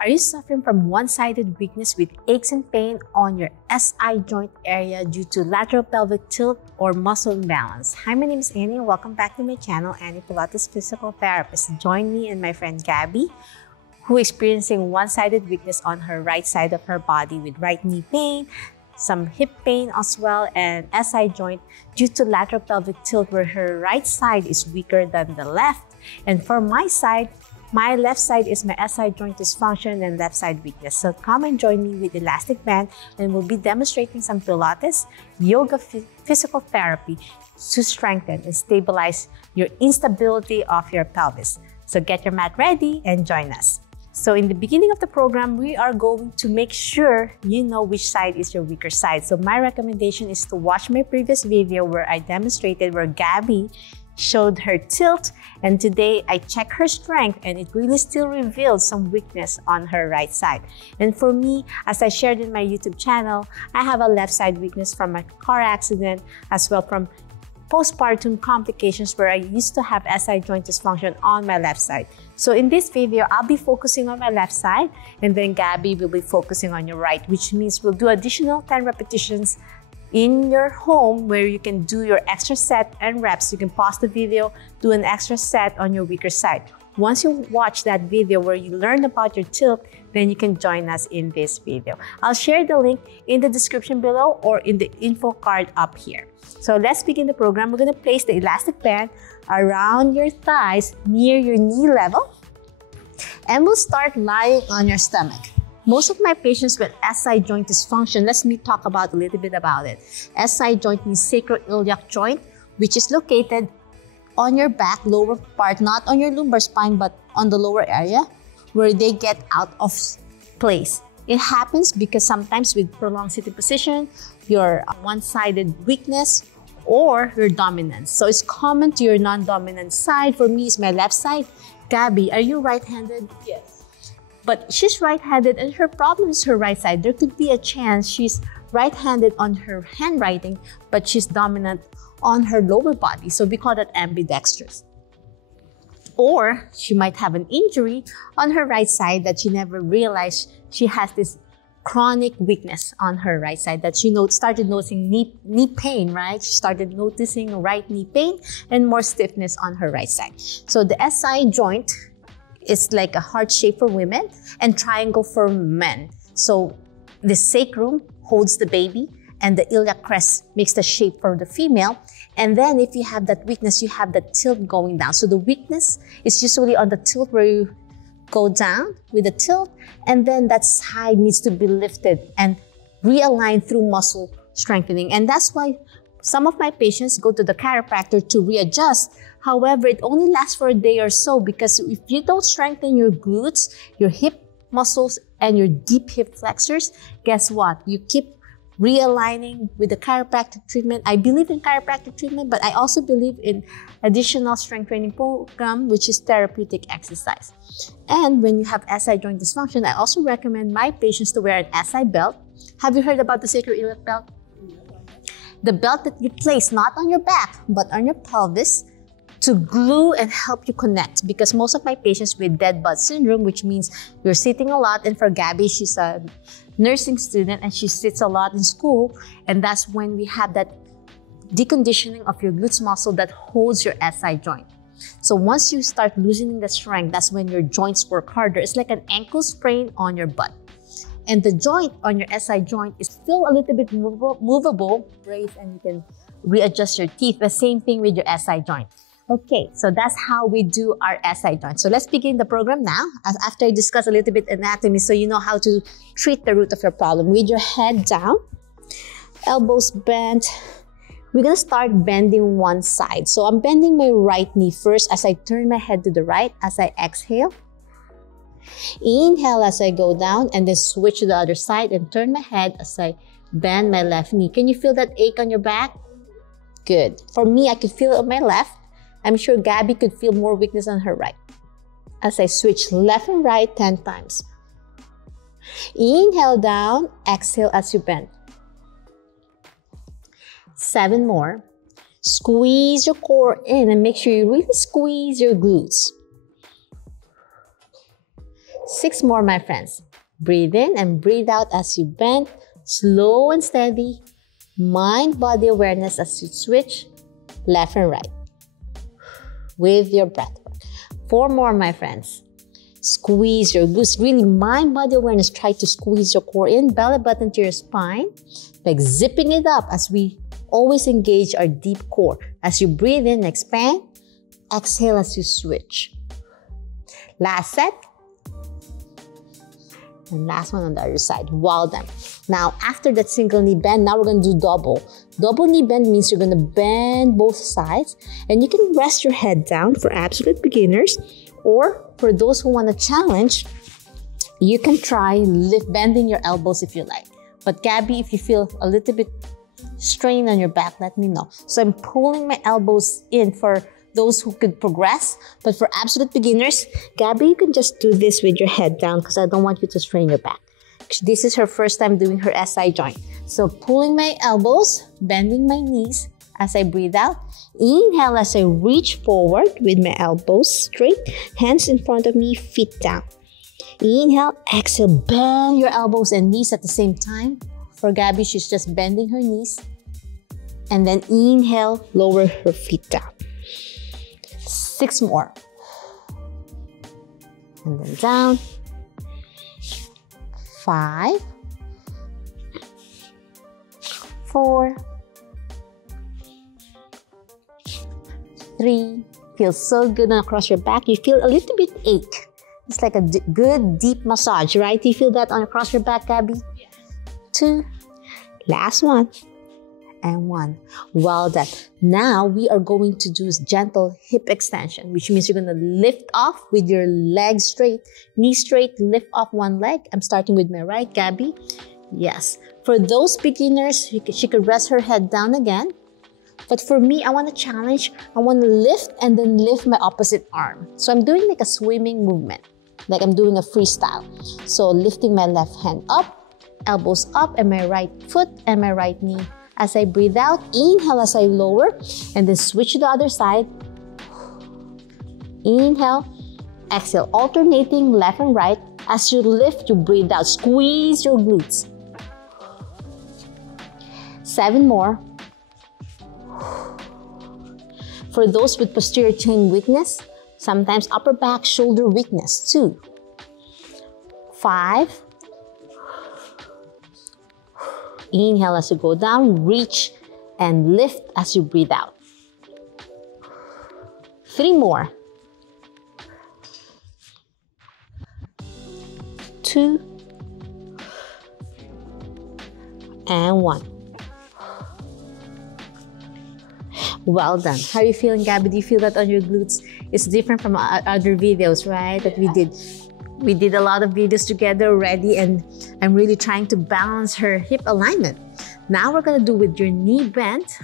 Are you suffering from one-sided weakness with aches and pain on your SI joint area due to lateral pelvic tilt or muscle imbalance? Hi, my name is Annie and welcome back to my channel, Annie Pilates Physical Therapist. Join me and my friend Gabby, who is experiencing one-sided weakness on her right side of her body with right knee pain, some hip pain as well, and SI joint due to lateral pelvic tilt where her right side is weaker than the left. And for my side, my left side is my SI joint dysfunction and left side weakness. So come and join me with elastic band and we'll be demonstrating some Pilates, yoga, physical therapy to strengthen and stabilize your instability of your pelvis. So get your mat ready and join us. So in the beginning of the program, we are going to make sure you know which side is your weaker side. So my recommendation is to watch my previous video where I demonstrated where Gabby showed her tilt, and today I check her strength and it really still revealed some weakness on her right side. And for me, as I shared in my YouTube channel, I have a left side weakness from a car accident as well from postpartum complications where I used to have SI joint dysfunction on my left side. So in this video, I'll be focusing on my left side and then Gabby will be focusing on your right, which means we'll do additional 10 repetitions in your home where you can do your extra set and reps. You can pause the video, do an extra set on your weaker side. Once you watch that video where you learn about your tilt, then you can join us in this video. I'll share the link in the description below or in the info card up here. So let's begin the program. We're going to place the elastic band around your thighs near your knee level. And we'll start lying on your stomach. Most of my patients with SI joint dysfunction, let me talk about a little bit about it. SI joint means sacroiliac joint, which is located on your back, lower part, not on your lumbar spine, but on the lower area where they get out of place. It happens because sometimes with prolonged sitting position, your one-sided weakness or your dominance. So it's common to your non-dominant side. For me, it's my left side. Gabby, are you right-handed? Yes. But she's right-handed and her problem is her right side. There could be a chance she's right-handed on her handwriting, but she's dominant on her lower body. So we call that ambidextrous. Or she might have an injury on her right side that she never realized she has this chronic weakness on her right side that she started noticing knee pain, right? She started noticing right knee pain and more stiffness on her right side. So the SI joint is like a heart shape for women and triangle for men. So the sacrum holds the baby and the iliac crest makes the shape for the female. And then if you have that weakness, you have the tilt going down. So the weakness is usually on the tilt where you go down with the tilt, and then that side needs to be lifted and realigned through muscle strengthening. And that's why some of my patients go to the chiropractor to readjust. However, it only lasts for a day or so because if you don't strengthen your glutes, your hip muscles, and your deep hip flexors, guess what? You keep realigning with the chiropractic treatment. I believe in chiropractic treatment, but I also believe in additional strength training program, which is therapeutic exercise. And when you have SI joint dysfunction, I also recommend my patients to wear an SI belt. Have you heard about the sacroiliac belt? The belt that you place not on your back, but on your pelvis to glue and help you connect. Because most of my patients with dead butt syndrome, which means you're sitting a lot, and for Gabby, she's a nursing student and she sits a lot in school, and that's when we have that deconditioning of your glutes muscle that holds your SI joint. So once you start loosening the strength, that's when your joints work harder. It's like an ankle sprain on your butt. And the joint on your SI joint is still a little bit movable, brace, and you can readjust your teeth. The same thing with your SI joint. Okay, so that's how we do our SI joint. So let's begin the program now, after I discuss a little bit anatomy so you know how to treat the root of your problem. With your head down, elbows bent. We're gonna start bending one side. So I'm bending my right knee first as I turn my head to the right as I exhale. Inhale as I go down and then switch to the other side and turn my head as I bend my left knee. Can you feel that ache on your back? Good. For me, I could feel it on my left. I'm sure Gabby could feel more weakness on her right. As I switch left and right 10 times. Inhale down, exhale as you bend. 7 more. Squeeze your core in and make sure you really squeeze your glutes. 6 more, my friends. Breathe in and breathe out as you bend, slow and steady. Mind-body awareness as you switch left and right with your breath work. 4 more, my friends. Squeeze your glutes. Really, mind-body awareness. Try to squeeze your core in, belly button to your spine, like zipping it up as we always engage our deep core. As you breathe in, expand. Exhale as you switch. Last set. And last one on the other side. Well done. Now, after that single knee bend, now we're going to do double. Double knee bend means you're going to bend both sides. And you can rest your head down for absolute beginners. Or for those who want to challenge, you can try bending your elbows if you like. But Gabby, if you feel a little bit strain on your back, let me know. So I'm pulling my elbows in for those who could progress. But for absolute beginners, Gabby, you can just do this with your head down because I don't want you to strain your back. This is her first time doing her SI joint. So pulling my elbows, bending my knees as I breathe out. Inhale as I reach forward with my elbows straight, hands in front of me, feet down. Inhale, exhale, bend your elbows and knees at the same time. For Gabby, she's just bending her knees. And then inhale, lower her feet down. 6 more. And then down. 5, 4, 3. Feels so good across your back. You feel a little bit ache. It's like a good deep massage, right? You feel that across your back, Gabby? Yeah. 2. Last one. And 1. Well done. Now we are going to do gentle hip extension, which means you're going to lift off with your legs straight, knee straight, lift off one leg. I'm starting with my right, Gabby. Yes. For those beginners, she could rest her head down again. But for me, I want to challenge. I want to lift and then lift my opposite arm. So I'm doing like a swimming movement, like I'm doing a freestyle. So lifting my left hand up, elbows up, and my right foot and my right knee. As I breathe out, inhale as I lower, and then switch to the other side. Inhale, exhale, alternating left and right. As you lift, you breathe out. Squeeze your glutes. 7 more. For those with posterior chain weakness, sometimes upper back, shoulder weakness, 2. 5. Inhale as you go down, reach and lift as you breathe out. 3 more. 2. And 1. Well done. How are you feeling, Gabby? Do you feel that on your glutes? It's different from other videos, right? That we did. We did a lot of videos together already, and I'm really trying to balance her hip alignment. Now we're gonna do with your knee bent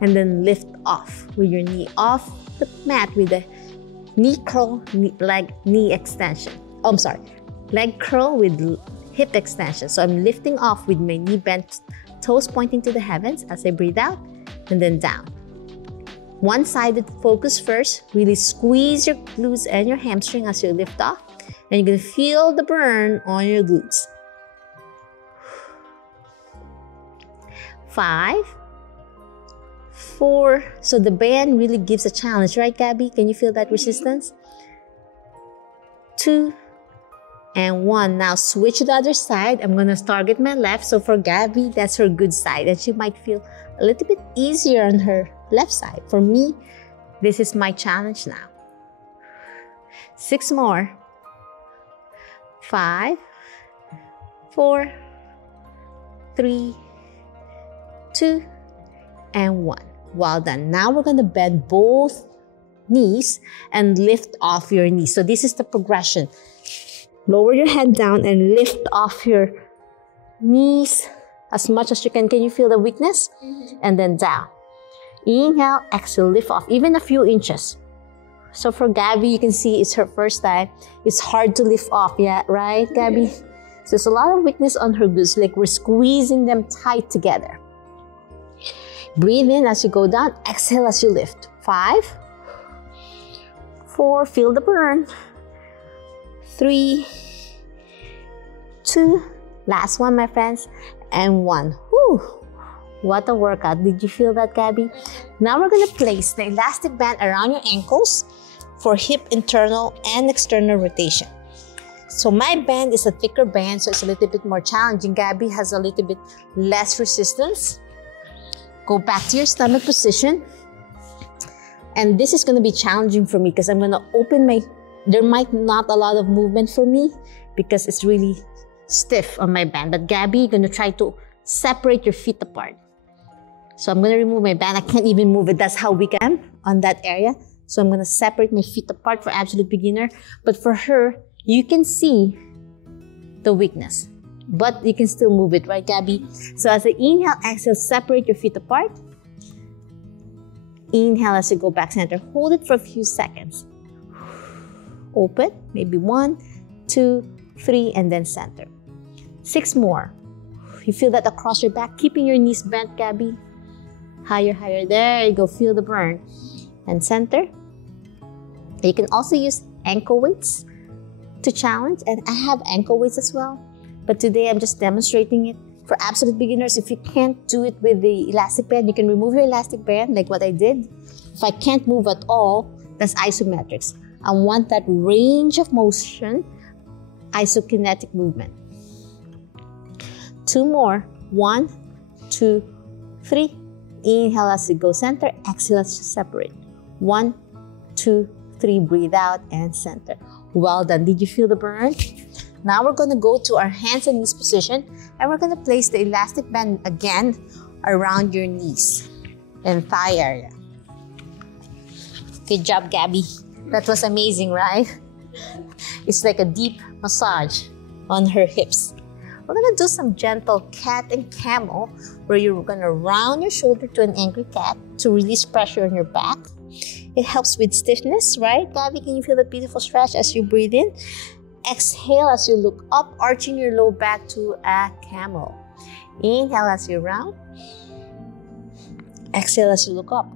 and then lift off with your knee off the mat with a knee curl, knee extension. Oh, I'm sorry, leg curl with hip extension. So I'm lifting off with my knee bent, toes pointing to the heavens as I breathe out and then down. One-sided focus first. Really squeeze your glutes and your hamstring as you lift off. And you're going to feel the burn on your glutes. 5, 4. So the band really gives a challenge, right, Gabby? Can you feel that resistance? 2 and 1. Now switch to the other side. I'm going to target my left. So for Gabby, that's her good side. And she might feel a little bit easier on her left side. For me, this is my challenge now. 6 more. 5, 4, 3, 2, and 1. Well done. Now we're going to bend both knees and lift off your knees. So this is the progression. Lower your head down and lift off your knees as much as you can. Can you feel the weakness? And then down. Inhale, exhale, lift off, even a few inches. So for Gabby, you can see it's her first time. It's hard to lift off, yeah, right, Gabby? Yeah. So there's a lot of weakness on her glutes, like we're squeezing them tight together. Breathe in as you go down, exhale as you lift. 5, 4, feel the burn. 3, 2, last one, my friends, and 1. Whew. What a workout. Did you feel that, Gabby? Now we're going to place the elastic band around your ankles for hip internal and external rotation. So my band is a thicker band, so it's a little bit more challenging. Gabby has a little bit less resistance. Go back to your stomach position. And this is going to be challenging for me because I'm going to open my, there might not a lot of movement for me because it's really stiff on my band. But Gabby, you're going to try to separate your feet apart. So I'm going to remove my band. I can't even move it. That's how weak I am on that area. So I'm going to separate my feet apart for absolute beginner. But for her, you can see the weakness, but you can still move it, right, Gabby? So as I inhale, exhale, separate your feet apart. Inhale as you go back center. Hold it for a few seconds. Open, maybe 1, 2, 3, and then center. 6 more. You feel that across your back, keeping your knees bent, Gabby. Higher, higher. There you go. Feel the burn. And center. You can also use ankle weights to challenge, and I have ankle weights as well. But today I'm just demonstrating it. For absolute beginners, if you can't do it with the elastic band, you can remove your elastic band like what I did. If I can't move at all, that's isometrics. I want that range of motion, isokinetic movement. 2 more. 1, 2, 3. Inhale as you go center. Exhale as you separate. 1, 2, 3. Breathe out and center. Well done. Did you feel the burn? Now we're going to go to our hands and knees position, and we're going to place the elastic band again around your knees and thigh area. Good job, Gabby. That was amazing, right? It's like a deep massage on her hips. We're going to do some gentle cat and camel, where you're going to round your shoulder to an angry cat to release pressure on your back. It helps with stiffness, right? Gabby, can you feel the beautiful stretch as you breathe in? Exhale as you look up, arching your low back to a camel. Inhale as you round. Exhale as you look up.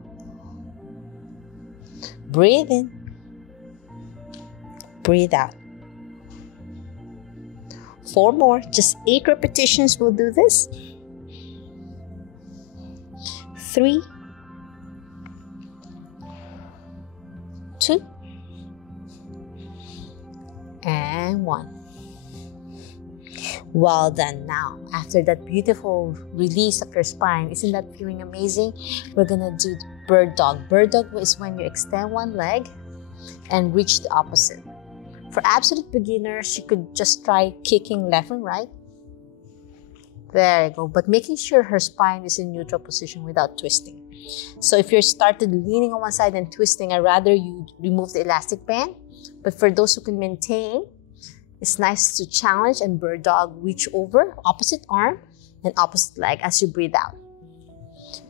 Breathe in. Breathe out. 4 more, just 8 repetitions will do this. 3, 2, and 1. Well done. Now, after that beautiful release of your spine, isn't that feeling amazing? We're gonna do bird dog. Bird dog is when you extend one leg and reach the opposite. For absolute beginners, you could just try kicking left and right. There you go. But making sure her spine is in neutral position without twisting. So if you're started leaning on one side and twisting, I'd rather you remove the elastic band. But for those who can maintain, it's nice to challenge and bird dog, reach over, opposite arm and opposite leg as you breathe out.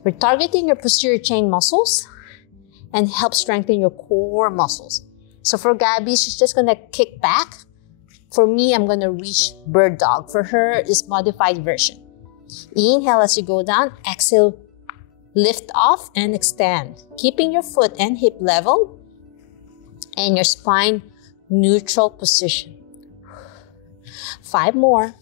We're targeting your posterior chain muscles and help strengthen your core muscles. So for Gabby, she's just gonna kick back. For me, I'm gonna reach bird dog. For her, it's modified version. Inhale as you go down, exhale, lift off and extend. Keeping your foot and hip level and your spine neutral position. 5 more.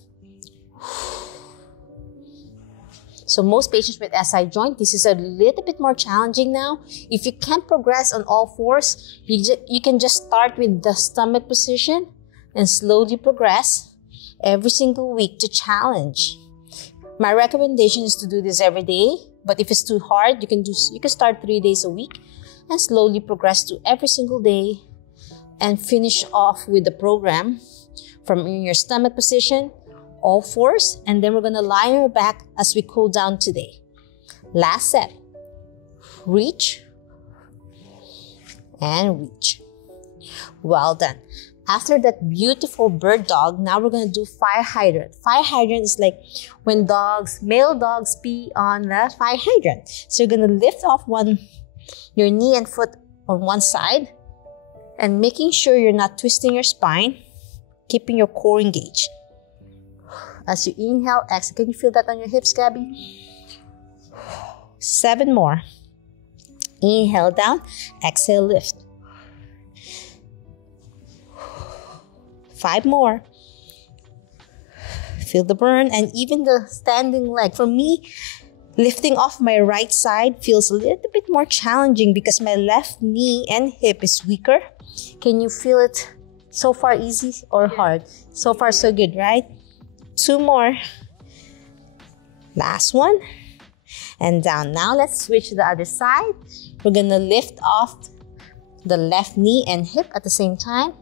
So most patients with SI joint, this is a little bit more challenging now. If you can't progress on all 4s, you can just start with the stomach position and slowly progress every single week to challenge. My recommendation is to do this every day, but if it's too hard, you can start 3 days a week and slowly progress to every single day and finish off with the program from your stomach position, all 4s, and then we're gonna lie on your back as we cool down today. Last set. Reach and reach. Well done. After that beautiful bird dog, now we're gonna do fire hydrant. Fire hydrant is like when male dogs pee on the fire hydrant. So you're gonna lift off your knee and foot on one side and making sure you're not twisting your spine, keeping your core engaged. As you inhale, exhale. Can you feel that on your hips, Gabby? 7 more. Inhale down, exhale, lift. 5 more. Feel the burn, and even the standing leg. For me, lifting off my right side feels a little bit more challenging because my left knee and hip is weaker. Can you feel it so far easy or hard? So far so good, right? 2 more. Last one. And down. Now let's switch to the other side. We're gonna lift off the left knee and hip at the same time.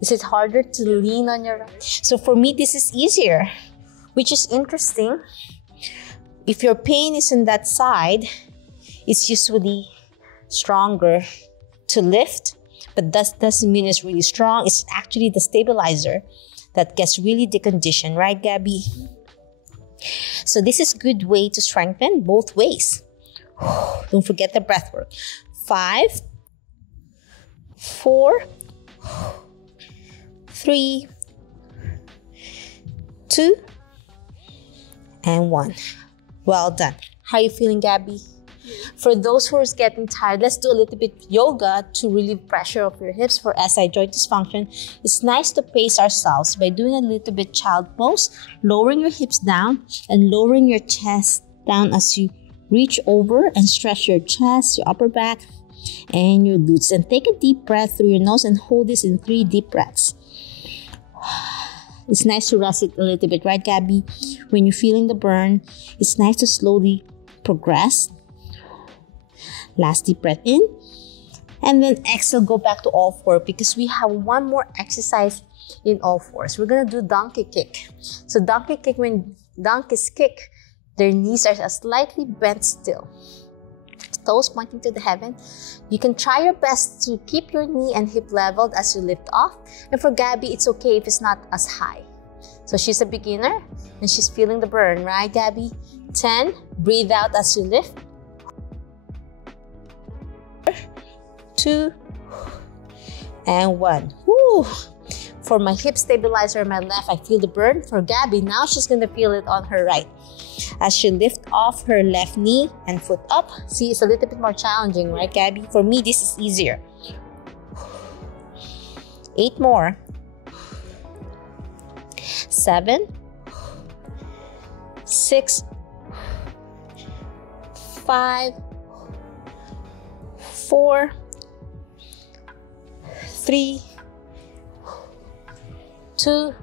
Is it harder to lean on your right? So for me, this is easier, which is interesting. If your pain is on that side, it's usually stronger to lift, but that doesn't mean it's really strong. It's actually the stabilizer that gets really deconditioned, right, Gabby? So this is a good way to strengthen both ways. Don't forget the breath work. 5, 4, 3, 2, and 1. Well done. How are you feeling, Gabby? For those who are getting tired, let's do a little bit of yoga to relieve pressure of your hips for SI joint dysfunction. It's nice to pace ourselves by doing a little bit child pose, lowering your hips down and lowering your chest down as you reach over and stretch your chest, your upper back, and your glutes. And take a deep breath through your nose and hold this in 3 deep breaths. It's nice to rest it a little bit, right, Gabby? When you're feeling the burn, it's nice to slowly progress. Last deep breath in. And then exhale, go back to all 4 because we have one more exercise in all 4s. We're going to do donkey kick. So donkey kick, when donkeys kick, their knees are slightly bent still. Toes pointing to the heaven. You can try your best to keep your knee and hip leveled as you lift off. And for Gabby, it's okay if it's not as high. So she's a beginner and she's feeling the burn, right, Gabby? 10, breathe out as you lift. 2, and 1. Woo. For my hip stabilizer on my left, I feel the burn. For Gabby, now she's gonna feel it on her right. As she lifts off her left knee and foot up. See, it's a little bit more challenging, right, Gabby? For me, this is easier. 8 more. 7, 6, 5, 4, 3, 2,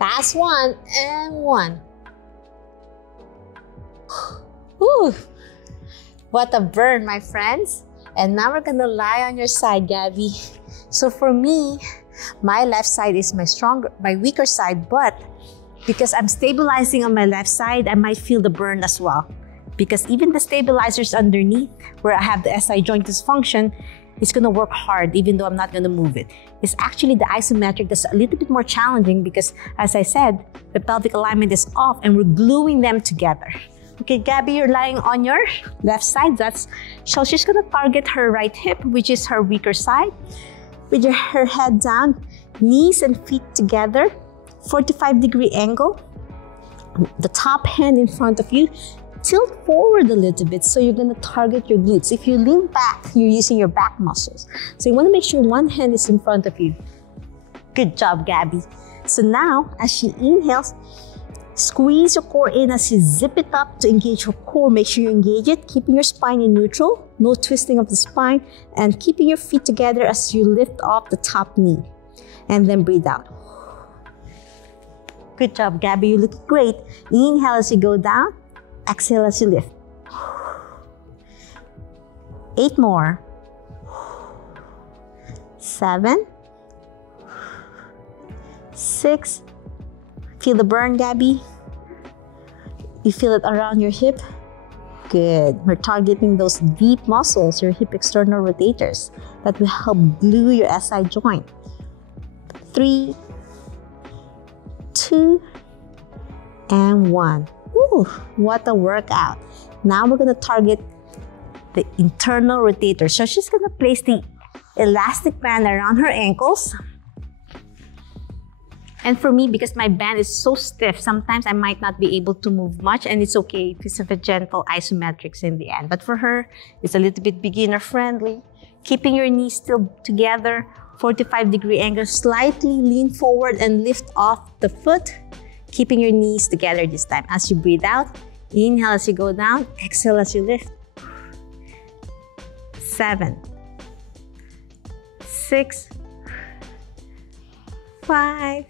last one, and 1. Whew. What a burn, my friends. And now we're gonna lie on your side, Gabby. So for me, my left side is my weaker side, but because I'm stabilizing on my left side, I might feel the burn as well. Because even the stabilizers underneath, where I have the SI joint dysfunction, it's gonna work hard even though I'm not gonna move it. It's actually the isometric that's a little bit more challenging because, as I said, the pelvic alignment is off and we're gluing them together. Okay, Gabby, you're lying on your left side. So she's gonna target her right hip, which is her weaker side. With her head down, knees and feet together, 45-degree angle. The top hand in front of you. Tilt forward a little bit so you're gonna target your glutes. If you lean back, you're using your back muscles. So you wanna make sure one hand is in front of you. Good job, Gabby. So now, as she inhales, squeeze your core in as you zip it up to engage your core. Make sure you engage it, keeping your spine in neutral, no twisting of the spine, and keeping your feet together as you lift off the top knee. And then breathe out. Good job, Gabby. You're looking great. Inhale as you go down. Exhale as you lift. 8 more. 7, 6. Feel the burn, Gabby? You feel it around your hip? Good. We're targeting those deep muscles, your hip external rotators, that will help glue your SI joint. 3, 2, and 1. Woo, what a workout. Now we're gonna target the internal rotator. So she's gonna place the elastic band around her ankles. And for me, because my band is so stiff, sometimes I might not be able to move much, and it's okay because of a gentle isometrics in the end. But for her, it's a little bit beginner friendly. Keeping your knees still together, 45-degree angle. Slightly lean forward and lift off the foot, keeping your knees together this time. As you breathe out, inhale as you go down, exhale as you lift. 7, 6, 5,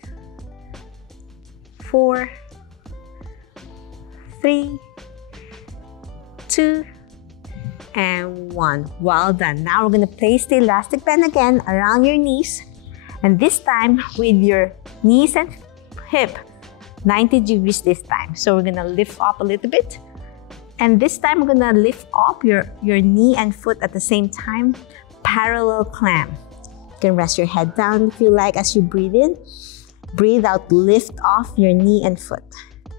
4, 3, 2, and 1. Well done. Now we're going to place the elastic band again around your knees, and this time with your knees and hip 90 degrees this time. So we're going to lift up a little bit, and this time we're going to lift up your knee and foot at the same time. Parallel clamp. You can rest your head down if you like as you breathe in. Breathe out, lift off your knee and foot,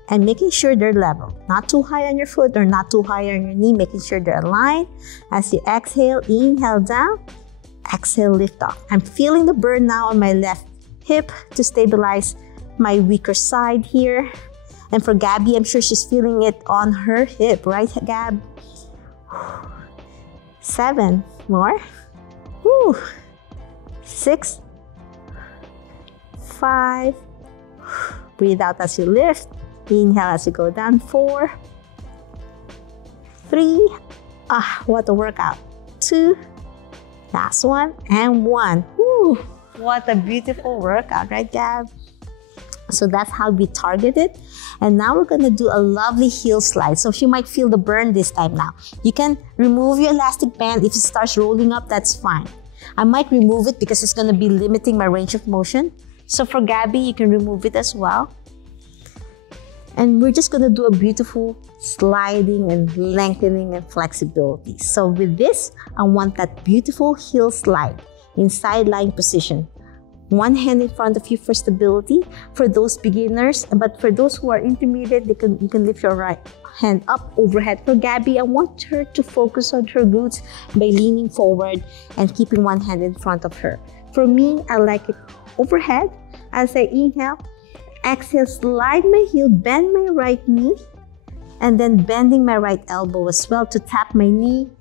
and making sure they're level. Not too high on your foot or not too high on your knee, making sure they're aligned. As you exhale, inhale down, exhale, lift off. I'm feeling the burn now on my left hip to stabilize my weaker side here. And for Gabby, I'm sure she's feeling it on her hip, right, Gab? 7 more. Woo. 6, 5. Breathe out as you lift. Inhale as you go down. 4, 3. What a workout. 2. Last one and 1. Woo. What a beautiful workout, right, Gab? So that's how we target it. And now we're gonna do a lovely heel slide. So you might feel the burn this time now. You can remove your elastic band. If it starts rolling up, that's fine. I might remove it because it's gonna be limiting my range of motion. So for Gabby, you can remove it as well. And we're just gonna do a beautiful sliding and lengthening and flexibility. So with this, I want that beautiful heel slide in side lying position. One hand in front of you for stability for those beginners, but for those who are intermediate, you can lift your right hand up overhead. For Gabby, I want her to focus on her glutes by leaning forward and keeping one hand in front of her. For me, I like it overhead. As I inhale, exhale, slide my heel, bend my right knee, and then bending my right elbow as well to tap my knee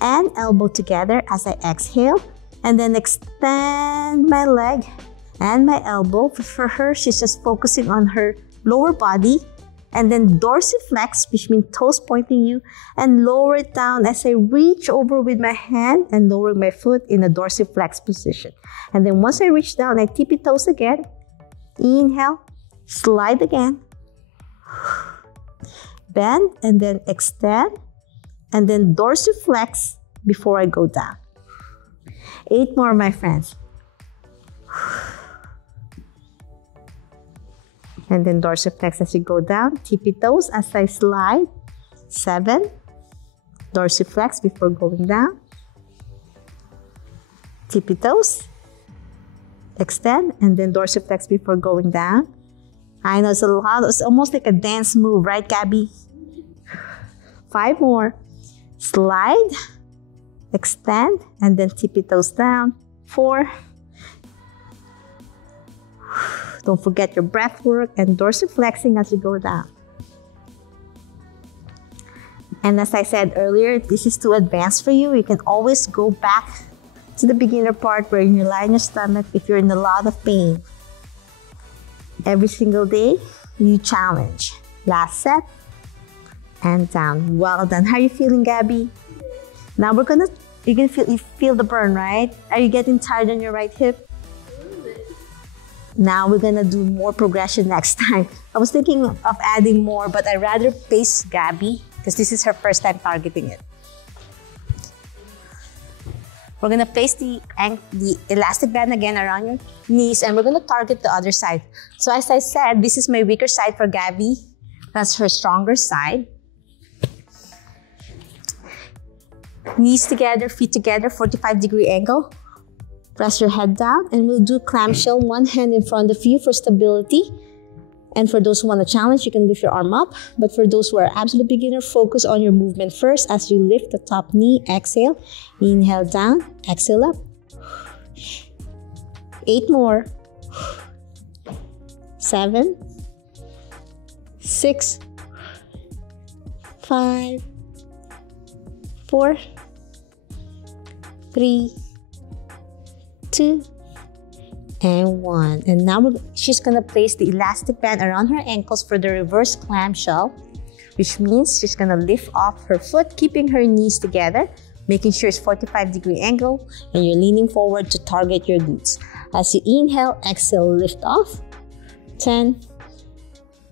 and elbow together as I exhale. And then extend my leg and my elbow. For her, she's just focusing on her lower body. And then dorsiflex, which means toes pointing you, and lower it down as I reach over with my hand and lower my foot in a dorsiflex position. And then once I reach down, I tippy toes again. Inhale, slide again. Bend and then extend. And then dorsiflex before I go down. 8 more, my friends. And then dorsiflex as you go down. Tippy toes as I slide. 7. Dorsiflex before going down. Tippy toes. Extend and then dorsiflex before going down. I know it's almost like a dance move, right, Gabby? 5 more. Slide. Extend and then tippy toes down. 4. Don't forget your breath work and dorsiflexing as you go down. And as I said earlier, this is too advanced for you. You can always go back to the beginner part where you lie on your stomach if you're in a lot of pain. Every single day, you challenge. Last set and down. Well done. How are you feeling, Gabby? Now you feel the burn, right? Are you getting tired on your right hip? Now we're gonna do more progression next time. I was thinking of adding more, but I'd rather pace Gabby because this is her first time targeting it. We're gonna place the elastic band again around your knees and we're gonna target the other side. So as I said, this is my weaker side for Gabby. That's her stronger side. Knees together, feet together, 45-degree angle. Press your head down and we'll do clamshell, one hand in front of you for stability. And for those who want to challenge, you can lift your arm up. But for those who are absolute beginner, focus on your movement first as you lift the top knee. Exhale, inhale down, exhale up. 8 more. 7, 6, 5, 4, 3, 2, and 1. And now she's gonna place the elastic band around her ankles for the reverse clamshell, which means she's gonna lift off her foot, keeping her knees together, making sure it's 45-degree angle, and you're leaning forward to target your glutes. As you inhale, exhale, lift off. 10,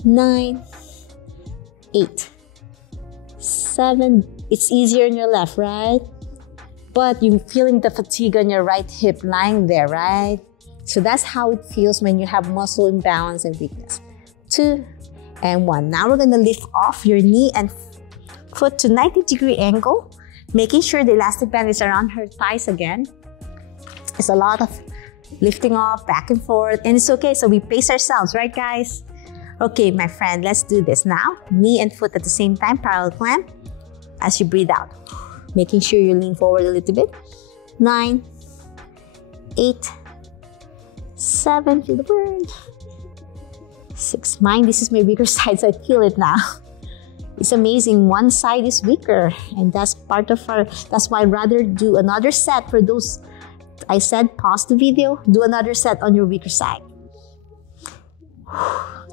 9, 8, 7. It's easier on your left, right? But you're feeling the fatigue on your right hip lying there, right? So that's how it feels when you have muscle imbalance and weakness. 2 and 1. Now we're gonna lift off your knee and foot to 90-degree angle, making sure the elastic band is around her thighs again. It's a lot of lifting off, back and forth, and it's okay. So we pace ourselves, right guys? Okay, my friend, let's do this now. Knee and foot at the same time, parallel clamp. As you breathe out, making sure you lean forward a little bit. 9, 8, 7, feel the burn. 6, mine, this is my weaker side, so I feel it now. It's amazing, one side is weaker, and that's part of that's why I'd rather do another set for those. I said pause the video, do another set on your weaker side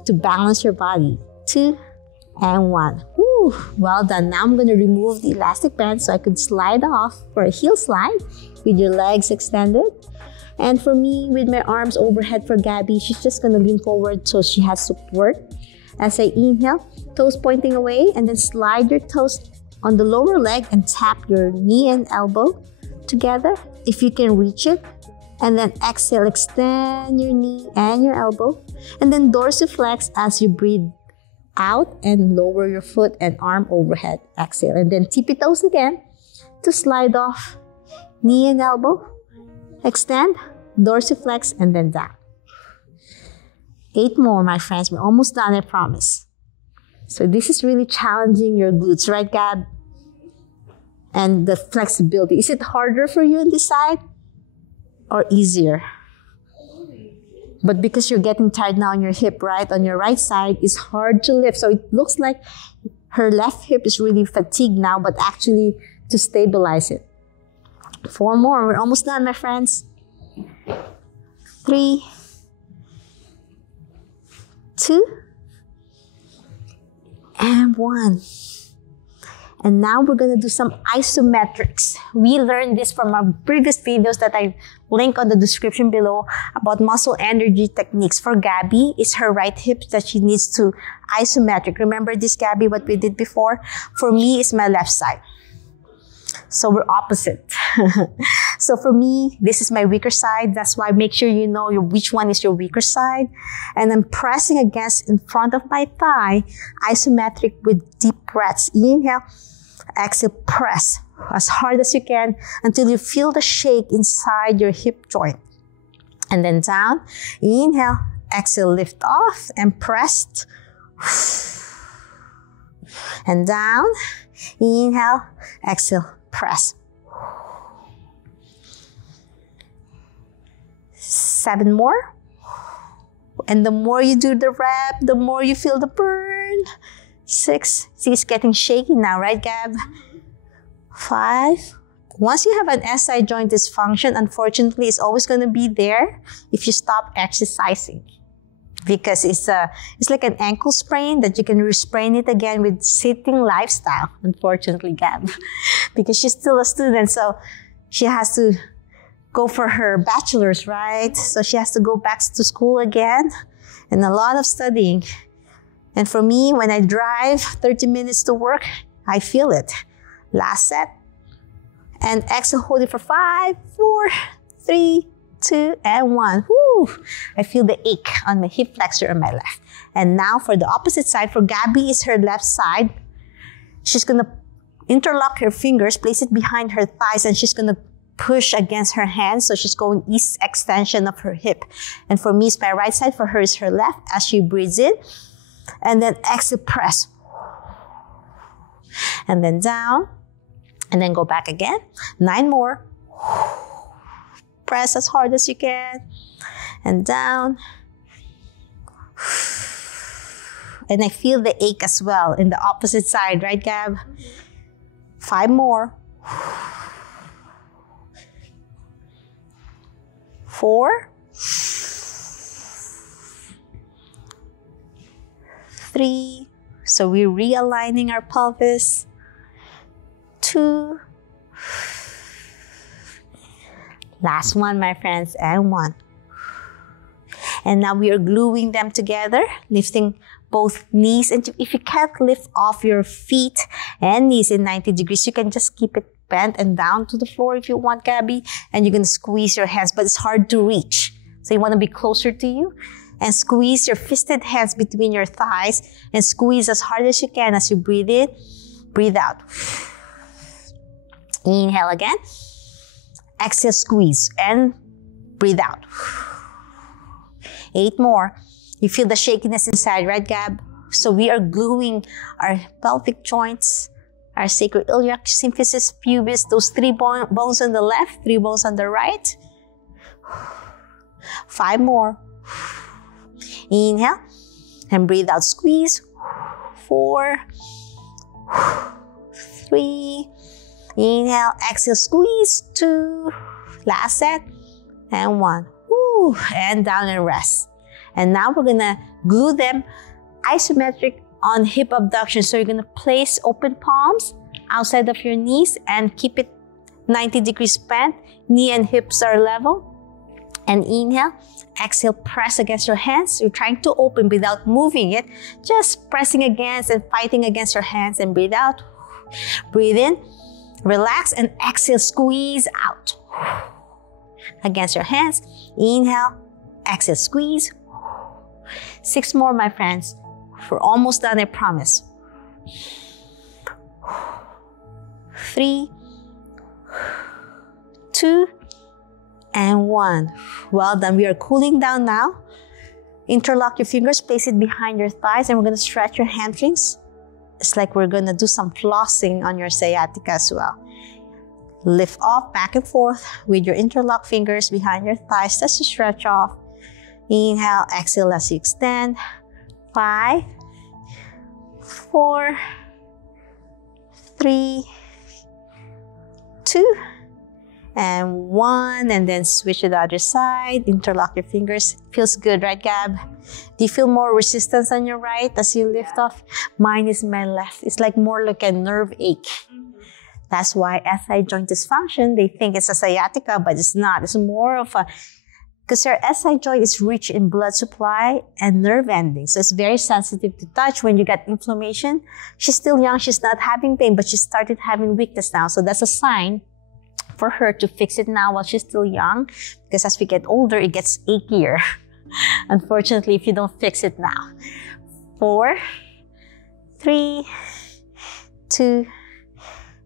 to balance your body. 2 and 1. Woo, well done. Now I'm going to remove the elastic band so I could slide off for a heel slide with your legs extended. And for me, with my arms overhead for Gabby, she's just going to lean forward so she has support. As I inhale, toes pointing away, and then slide your toes on the lower leg and tap your knee and elbow together if you can reach it. And then exhale, extend your knee and your elbow. And then dorsiflex as you breathe out and lower your foot and arm overhead. Exhale, and then tippy toes again to slide off knee and elbow. Extend, dorsiflex, and then down. 8 more, my friends. We're almost done, I promise. So this is really challenging your glutes, right, Gab? And the flexibility. Is it harder for you on this side or easier? But because you're getting tired now on your hip, right? On your right side, it's hard to lift. So it looks like her left hip is really fatigued now, but actually to stabilize it. 4 more. We're almost done, my friends. 3, 2, and 1. And now we're gonna do some isometrics. We learned this from our previous videos that I link on the description below about muscle energy techniques. For Gabby, it's her right hip that she needs to isometric. Remember this, Gabby, what we did before? For me, it's my left side. So we're opposite. So for me, this is my weaker side. That's why make sure you know which one is your weaker side. And I'm pressing against in front of my thigh, isometric with deep breaths. Inhale, exhale, press as hard as you can until you feel the shake inside your hip joint. And then down, inhale, exhale, lift off and press. And down, inhale, exhale, press. 7 more. And the more you do the rep, the more you feel the burn. 6. See, it's getting shaky now, right, Gab? 5. Once you have an SI joint dysfunction, unfortunately, it's always going to be there if you stop exercising. Because it's like an ankle sprain that you can re-sprain it again with sitting lifestyle, unfortunately, Gab. Because she's still a student, so she has to go for her bachelor's, right? So she has to go back to school again and a lot of studying. And for me, when I drive 30 minutes to work, I feel it. Last set. And exhale, hold it for 5, 4, 3, 2, and 1. Woo! I feel the ache on my hip flexor on my left. And now for the opposite side, for Gabby is her left side. She's gonna interlock her fingers, place it behind her thighs, and she's gonna push against her hands. So she's going east extension of her hip. And for me, it's my right side. For her, is her left as she breathes in. And then exhale, press. And then down. And then go back again. 9 more. Press as hard as you can. And down. And I feel the ache as well in the opposite side, right, Gab? 5 more. 4, 3. So we're realigning our pelvis. 2. Last one, my friends, and 1. And now we are gluing them together, lifting both knees. And if you can't lift off your feet and knees in 90 degrees, you can just keep it bent and down to the floor if you want, Gabby. And you're going to squeeze your hands, but it's hard to reach. So you want to be closer to you and squeeze your fisted hands between your thighs and squeeze as hard as you can as you breathe in, breathe out. Inhale again. Exhale, squeeze and breathe out. 8 more. You feel the shakiness inside, right, Gab? So we are gluing our pelvic joints, our sacroiliac, symphysis, pubis, those 3 bones on the left, 3 bones on the right. 5 more. Inhale and breathe out, squeeze. 4, 3, inhale, exhale, squeeze. 2, last set, and 1. Woo, and down and rest. And now we're gonna glue them isometric on hip abduction. So you're gonna place open palms outside of your knees and keep it 90 degrees bent. Knee and hips are level. And inhale, exhale, press against your hands. You're trying to open without moving it, just pressing against and fighting against your hands, and breathe out. Breathe in, relax, and exhale, squeeze out. Against your hands, inhale, exhale, squeeze. 6 more, my friends. We're almost done, I promise. 3, 2, and 1. Well done. We are cooling down now. Interlock your fingers, place it behind your thighs, and we're going to stretch your hamstrings. It's like we're going to do some flossing on your sciatica as well. Lift off, back and forth with your interlocked fingers behind your thighs. That's to stretch off. Inhale, exhale as you extend. 5, 4, 3, 2, and 1. And then switch to the other side. Interlock your fingers. Feels good, right, Gab? Do you feel more resistance on your right as you lift off? Mine is my left. It's like more like a nerve ache. That's why SI joint dysfunction, they think it's a sciatica, but it's not. It's more of a, because your SI joint is rich in blood supply and nerve endings. So it's very sensitive to touch. When you get inflammation, she's still young, she's not having pain, but she started having weakness now. So that's a sign for her to fix it now while she's still young, because as we get older, it gets achier. Unfortunately, if you don't fix it now. 4, 3, 2,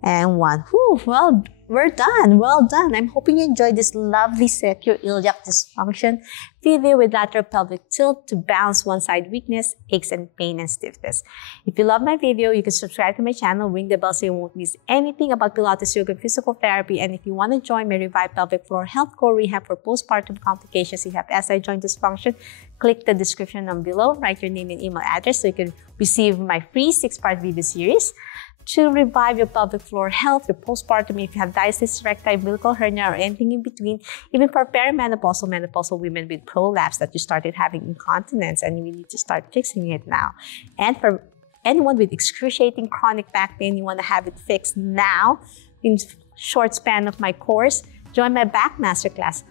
and 1. Whew, well, we're done. Well done. I'm hoping you enjoyed this lovely sacroiliac dysfunction video with lateral pelvic tilt to balance one side weakness, aches and pain, and stiffness. If you love my video, you can subscribe to my channel, ring the bell so you won't miss anything about Pilates, yoga, and physical therapy. And if you want to join my Revive Pelvic Floor Health Core Rehab for postpartum complications, you have SI joint dysfunction, click the description down below, write your name and email address so you can receive my free 6-part video series to revive your pelvic floor health, your postpartum, if you have diastasis recti, umbilical hernia, or anything in between, even for perimenopausal, menopausal women with prolapse that you started having incontinence and you need to start fixing it now. And for anyone with excruciating chronic back pain, you want to have it fixed now in short span of my course, join my back masterclass.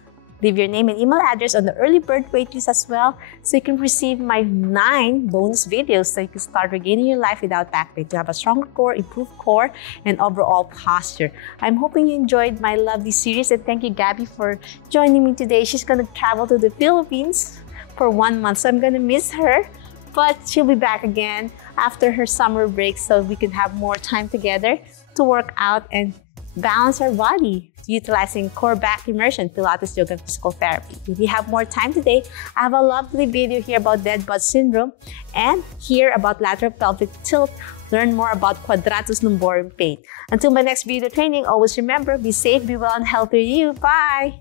Leave your name and email address on the Early Bird Waitlist as well, so you can receive my 9 bonus videos so you can start regaining your life without back pain, to have a stronger core, improved core, and overall posture. I'm hoping you enjoyed my lovely series, and thank you, Gabby, for joining me today. She's going to travel to the Philippines for 1 month, so I'm going to miss her, but she'll be back again after her summer break so we can have more time together to work out and balance our body, utilizing core back immersion, Pilates, yoga, and physical therapy. If you have more time today, I have a lovely video here about dead butt syndrome and here about lateral pelvic tilt. Learn more about quadratus lumborum pain. Until my next video training, always remember, be safe, be well, and healthy you. Bye!